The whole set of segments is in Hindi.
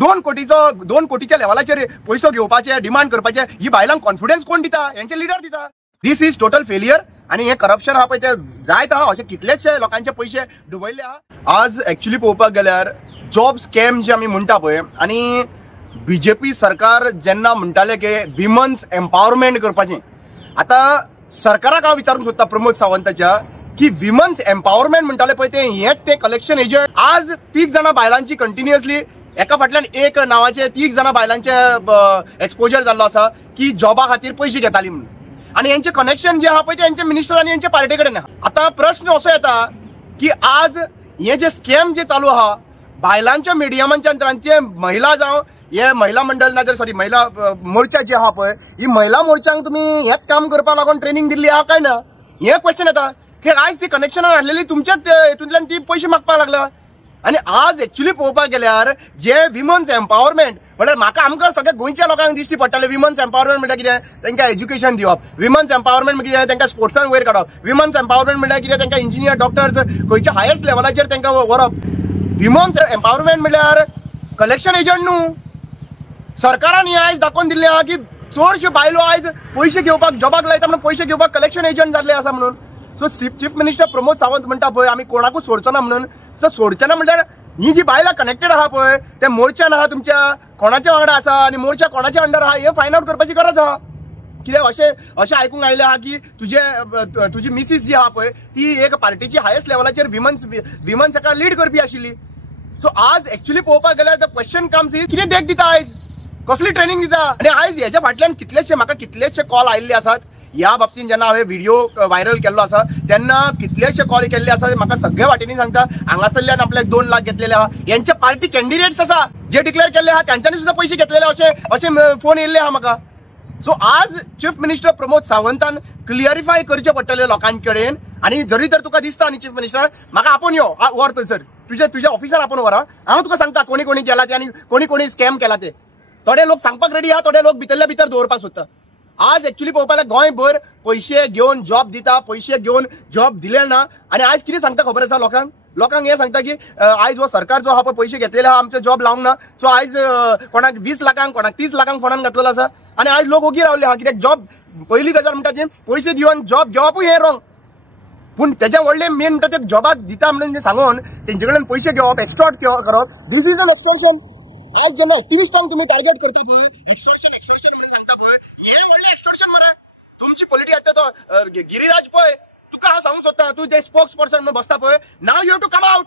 2 कोटीच्या लेवलाचेर पैसो घेवपाचे डिमांड करपाचे ही बायलांक कॉन्फिडन्स कोण दिता? यांचे लिडर दिता. This is total failure. आणि हे करप्शन हा पळय ते जायत आहा. असे कितलेशे लोकांचे पैसे डुबयले आहा. आज एक्चुअली पळोवपाक गेल्यार जॉब स्कॅम जे आमी म्हणटा पळय आणि बीजेपी सरकार जेन्ना म्हणटाले की विमन्स एम्पावरमेंट करपाचें, आता सरकाराक हांव विचारूंक सोदता प्रमोद सावंताच्या की विमन्स एम्पावरमेंट म्हणटाले पळय ते हेच ते कलेक्शन एजंट. आज 30 जाणां बायलांची कंटिन्युअसली एका फाटल्यान एक नावाचे 30 जाणां बायलांचे एक्सपोजर जाल्लो आसा की जॉबा खातीर पयशे घेताली म्हणून. आणि यांचे कनेक्शन जे आहा पळय ते यांचे मिनिस्टर आणि यांचे पार्टी कडेन आहा. आता प्रश्न असो येता की आज हे जे स्कॅम जे चालू आहा बायलांच्या मिडियमांच्या अंतरांचे महिला जावं हे महिला मंडळ ना सॉरी महिला मोर्चा जे आहा पळय ही महिला मोर्चांक तुम्ही हेच काम करपा लागून ट्रेनिंग दिल्ली आहा काय ना हे क्वेश्चन येता की आज ती कनेक्शनां हाडलेली तुमच्याच हितूंतल्यान ती पयशे मागपाक लागला. आणि आज एक्चुअली पळोवपाक गेल्यार जे विमन्स एम्पावरमेंट म्हळ्यार म्हाका आमकां सगळ्या गोंयच्या लोकांक दिश्टी पडटाले विमन्स एम्पावरमेंट म्हणल्यार कितें तांकां एज्युकेशन दिवप, विमन्स एम्पावरमेंट म्हणजे कितें तांकां स्पोर्ट्सान वयर काडप, विमन्स एम्पावरमेंट म्हणल्यार कितें तांकां इंजिनियर डॉक्टर्स खंयच्या हायस्ट लेवलाचेर तांकां व्हरप. विमन्स एम्पावरमेंट म्हणल्यार कलेक्शन एजंट न्हू. सरकारान हे आयज दाखोवन दिल्ले आहा की चडश्यो बायलो आयज पयशे घेवपाक जॉबाक लायता म्हणून पयशे घेवपाक कलेक्शन एजंट जाल्ले आसा म्हणून. सो चीफ मिनिस्टर प्रमोद सावंत म्हणटा पळय आमी कोणाकूच सोडचो ना म्हणून. सो सोडचें ना म्हणल्यार ही जी बायलां कनेक्टेड आहा पळय ते मोर्चान आहा तुमच्या कोणाच्या वांगडा आसा आणि मोर्चा कोणाच्या अंडर आहा हे फायंड आउट करपाची गरज आहा. कित्याक अशें आयकूंक आयलें आहा की तुजी मिसीस जी आहा पळय ती एक पार्टीची हायस्ट लेवलाचेर विमन्स हाका लीड करपी आशिल्ली. सो आज एक्चुअली पळोवपाक गेल्यार द क्वेश्चन कम्स इज कितें देख दिता आयज, कसली ट्रेनिंग दिता. आणि आयज हेच्या फाटल्यान म्हाका कितलेशे कॉल आयिल्ले आसात ह्या बाबतीन. जेन्ना हांवें व्हिडिओ व्हायरल केल्लो आसा तेन्ना कितलेशे कॉल केल्ले आसा म्हाका सगळ्या वाटेनी सांगता हांगासरल्यान आपल्याक 2 लाख घेतलेले आहा. यांचे पार्टी कॅन्डिडेट्स आसा जे डिक्लेअर केल्ले आहा त्यांच्यानी सुद्धा पैसे घेतलेले अशे फोन येयल्ले आहा म्हाका. सो आज चीफ मिनिस्टर प्रमोद सावंतान क्लियरिफाय करचे पडटले लोकांकडेन. आणि जरी तर तुका दिसता न्ही चीफ मिनिस्टर म्हाका आपोवन यो व्हर थंयसर तुझ्या ऑफिसान आपोवन व्हरा. हांव तुका सांगता कोणी कोणी केला ते आनी कोणी स्कॅम केला ते. थोडे लोक सांगपाक रेडी आहा, थोडे लोक भितरल्या भितर दवरपाक सोदता. आज एक्चुअली पळोवपाक गोंयभर पैसे घेवन जॉब दिता, पैसे घेवन जॉब दिले ना. आणि आज कितें सांगता खबर आसा लोकांक हे सांगता की आयज हो सरकार जो आहा पळय पैसे घेतलेले आहा आमचे जॉब लावंक ना. सो आयज कोणाक 20 लाखांक कोणाक 30 लाखांक फोनान घातलेलो आसा. आणि आयज लोक ओगी रावले आहा कित्याक जॉब पयली गजाल म्हणटा ते पैसे दिवन जॉब घेवपूय हे रॉंग. पूण तेच्या व्हडले मेन म्हणटा ते जॉबाक दिता म्हणून सांगून तेंचे कडल्यान पैसे घेवप एक्सटॉर्ट करप दिस इज एन एक्सटॉर्शन. आज जेन्ना एक्टिविस्टांक तुम्ही टार्गेट करता पळय एक्सटॉर्शन म्हणून सांगता पळय हे व्हडले एक्सटॉर्शन मरा. तुमची पॉलिटी आतां तो गिरिराज पळय तुका हांव सांगूंक सोदता तूं ते स्पोक्स पर्सन म्हणून बसता पळय नाव you have to come out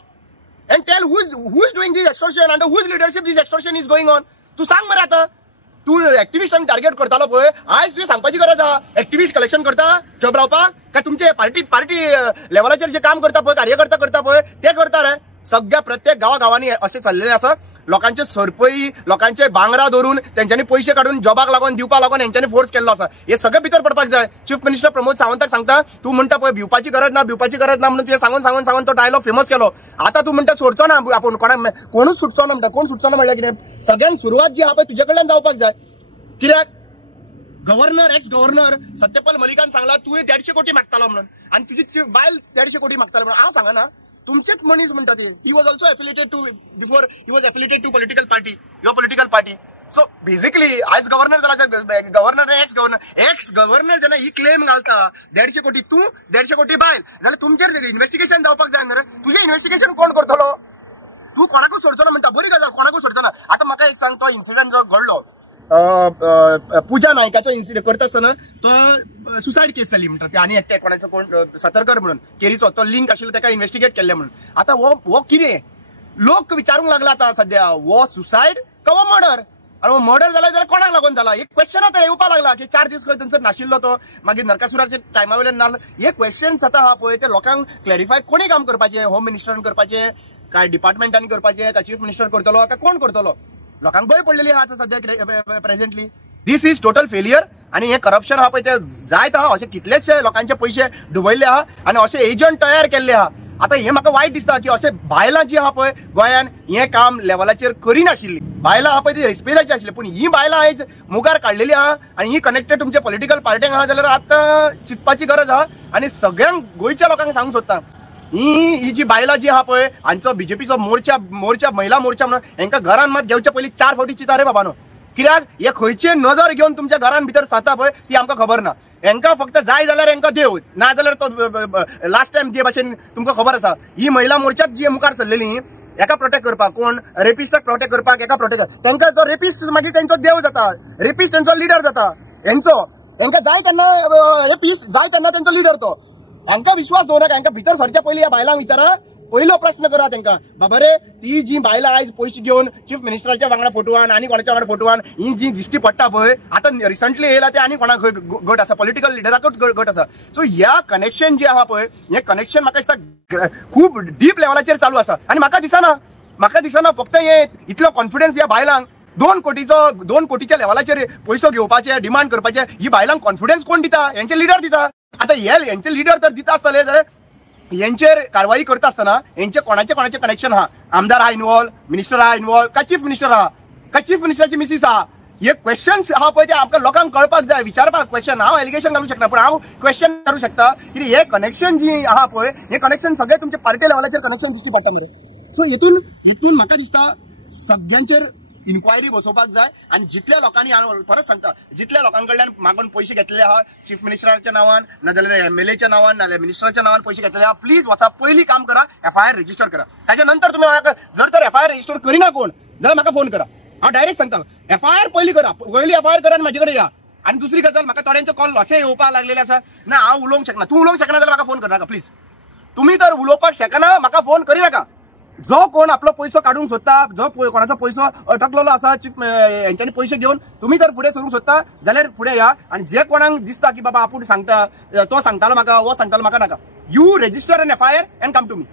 and tell who is doing this extortion under whose leadership this extortion is going on. तू सांग मरे आतां तू एक्टिविस्टांक टार्गेट करतालो पळय आयज तुवें सांगपाची गरज आहा एक्टिविस्ट कलेक्शन करता जॉब रावपाक काय तुमचे पार्टी लेवलाचेर जे काम करता पळय कार्यकर्ता करता पळय ते करता रे. सगळ्या प्रत्येक गांवांनी असे चाललेले आसा. लोकांचे सरपळी लोकांचे भांगरा धरून त्यांच्यानी पैसे काढून जॉबाक लागून दिवपाक लागून यांच्यानी फोर्स केल्लो आसा. हे सगळं भितर पडपाक जाय. चीफ मिनिस्टर प्रमोद सावंताक सांगता तू म्हणटा पळय भिवपाची गरज ना म्हणून तुवें सांगून तो डायलॉग फेमस केलो. आता तू म्हणटा सोडचो ना आपूण कोणूच सुटचो ना म्हणटा. कोण सुटचो ना म्हणल्यार कितें सगळ्यांक सुरवात जी आहा पळय तुजे कडल्यान जावपाक जाय. कित्याक गव्हर्नर एक्स गव्हर्नर सत्यपाल मलिकान सांगला तू 150 कोटी मागतालो म्हणून आणि तुझी बायल 150 कोटी मागतालो म्हणून. हांव सांगना तुमचेच मनीस म्हणटा ते he was also affiliated to before he was affiliated to political party your political party. So basically आयज गव्हर्नर जाला गव्हर्नर एक्स गव्हर्नर जेन्ना ही क्लेम घालता 150 कोटी तू 150 कोटी बायल जाल्यार तुमचेर इन्व्हेस्टिगेशन जावपाक जाय न्हू रे. तुझे इन्व्हेस्टिगेशन कोण करतलो. तू कोणाकूच सोडचो ना म्हणटा बरी गजाल कोणाकूच सोडचो ना. आता म्हाका एक सांग तो इन्सिडेंट जो घडलो पूजा नायकाचो इन्सिडेंट करता आसतना तो सुसायड केस जाली म्हणटा ते आनी एकटे कोणाचो कोण सतर्कर म्हणून केरीचो तो लिंक आशिल्लो ताका इन्व्हेस्टिगेट केल्ले म्हणून. आता वो कितें लोक विचारूंक लागला आता सध्या वो सुसायड काय वो मर्डर. आणि मर्डर जाल्यार कोणाक लागून जाला एक क्वेश्चन आता येवपाक लागला की 4 दीस खंय थंयसर नाशिल्लो तो मागीर नरकासुराच्या टायमा वयल्यान नासलो. हे क्वेश्चन्स आता आहा पळय ते लोकांक क्लॅरिफाय कोणी काम करपाचें होम मिनिस्टरान करपाचें काय डिपार्टमेंटांनी करपाचें काय चीफ मिनिस्टर करतलो काय कोण करतलो. लोकांक भंय पडलेली आहा आता सध्या presently. This is total failure. आणि हे करप्शन आहा पळय ते जायत आहा. असे कितलेशे लोकांचे पैसे डुबयल्ले आहा आणि असे एजंट तयार केल्ले आहा. आता हे म्हाका वायट दिसता की असे बायलां जी आहा पळय गोंयान हे काम लेवलाचेर करिनाशिल्ली बायलां आहा पळय ती रेस्पेदाची आशिल्ली. पूण ही बायलां आयज मुखार काडलेली आहा आणि ही कनेक्टेड तुमच्या पॉलिटिकल पार्ट्यांक आहा जाल्यार आतां चिंतपाची गरज आहा. आणि सगळ्यांक गोंयच्या लोकांक सांगूंक सोदता ही जी बायला जी आहा पळय हांचो बीजेपीचो मोर्चा महिला मोर्चा म्हणून हेंका घरान मात घेवच्या पयलीं 4 फावटी चिंता रे बाबानो. कित्याक हे खंयचे नजर घेवन तुमच्या घरान भितर साता पळय ती आमकां खबर ना. हेंका फक्त जाय जाल्यार हेंकां देव, ना जाल्यार तो लास्ट टाइम जे भाशेन तुमकां खबर आसा ही महिला मोर्चात जी मुखार सरलेली एका प्रोटेक्ट करपाक, कोण रेपिस्टाक प्रोटेक्ट करपाक एका प्रोटेक्ट, तांकां जो रेपिस्ट मागीर तेंचो देव जाता, रेपिस्ट तेंचो लिडर जाता. हेंकां जाय तेन्ना रेपिस्ट, जाय तेन्ना तेंचो लिडर तो. हांकां विश्वास दवराक, हांकां भितर सरच्या पयलीं ह्या बायलांक विचारा, पयलो प्रश्न करा तांकां, बाबा रे ती जी बायलां आयज पयशे घेवन चीफ मिनिस्टराच्या वांगडा फोटोवान आनी कोणाच्या वांगडा फोटोवान ही जी दिश्टी पडटा पळय, आतां रिसंटली येयला ते आनी कोणाक गट आसा, पॉलिटिकल लिडराकूच गट आसा. सो ह्या कनेक्शन जे आहा पळय, हे कनेक्शन म्हाका दिसता खूब डीप लेवलाचेर चालू आसा. आनी म्हाका दिसना फक्त हे इतलो कॉन्फिडन्स ह्या बायलांक 2 कोटीच्या लेवलाचेर पयसो घेवपाचे, डिमांड करपाचे, ही बायलांक कॉन्फिडन्स कोण दिता? यांचे लिडर दिता. आतां यांचे लिडर तर दिता आसतले जाल्यार यांचेर कारवाई करता आसतना यांचे कोणाचे कनेक्शन आहा? आमदार आहा इन्वॉल्व, मिनिस्टर आहा इन्वॉल्व, काय चीफ मिनिस्टर आहा, काय चीफ मिनिस्टराची मिसीस आहा? हे क्वेश्चन्स आहा पळय ते आमकां लोकांक कळपाक जाय, विचारपाक. क्वेश्चन हांव एलिगेशन घालूं शकना, पण हांव क्वेश्चन करूं शकता की हे कनेक्शन जी आहा पळय, हे कनेक्शन सगळे तुमचे पार्टी लेवलाचेर कनेक्शन दिश्टी पडटा मरे. सो हितून म्हाका दिसता सगळ्यांचेर इन्क्वायरी बसोवपाक जाय. आणि जितल्या लोकांनी परत सांगता, जितल्या लोकांकडल्यान मागून पैसे घेतलेले आहा चीफ मिनिस्टराच्या नावान, नाजाल्यार MLAच्या नावान, नाजाल्यार मिनिस्टराच्या नावान पैसे घेतलेले आहा, प्लीज वचा, पयलीं काम करा, FIR रजिस्टर करा. ताच्या नंतर तुम्ही म्हाका जर तर FIR रजिस्टर करिना कोण जाल्यार म्हाका फोन करा. हांव डायरेक्ट सांगता, FIR पयलीं करा, पयलीं FIR करा आनी म्हाजे कडेन या. आणि दुसरी गजाल, म्हाका थोड्यांचे कॉल अशें येवपाक लागलेले आसा, ना हांव उलोवंक शकना. तूं उलोवंक शकना जाल्यार म्हाका फोन करनाका प्लीज. तुम्ही तर उलोवपाक शकना म्हाका फोन करिनाका. जो कोण आपलो पैसो काढूंक सोदता, जो कोणाचो पैसो अटकलेलो आसा चीफ यांच्यानी पैसे घेवन, तुम्ही जर फुडें सरूंक सोदता जाल्यार फुडें या. आणि जे कोणाक दिसता की बाबा आपूण सांगता, तो सांगतालो म्हाका, वो सांगतालो म्हाका नाका, you register an FIR and come to me.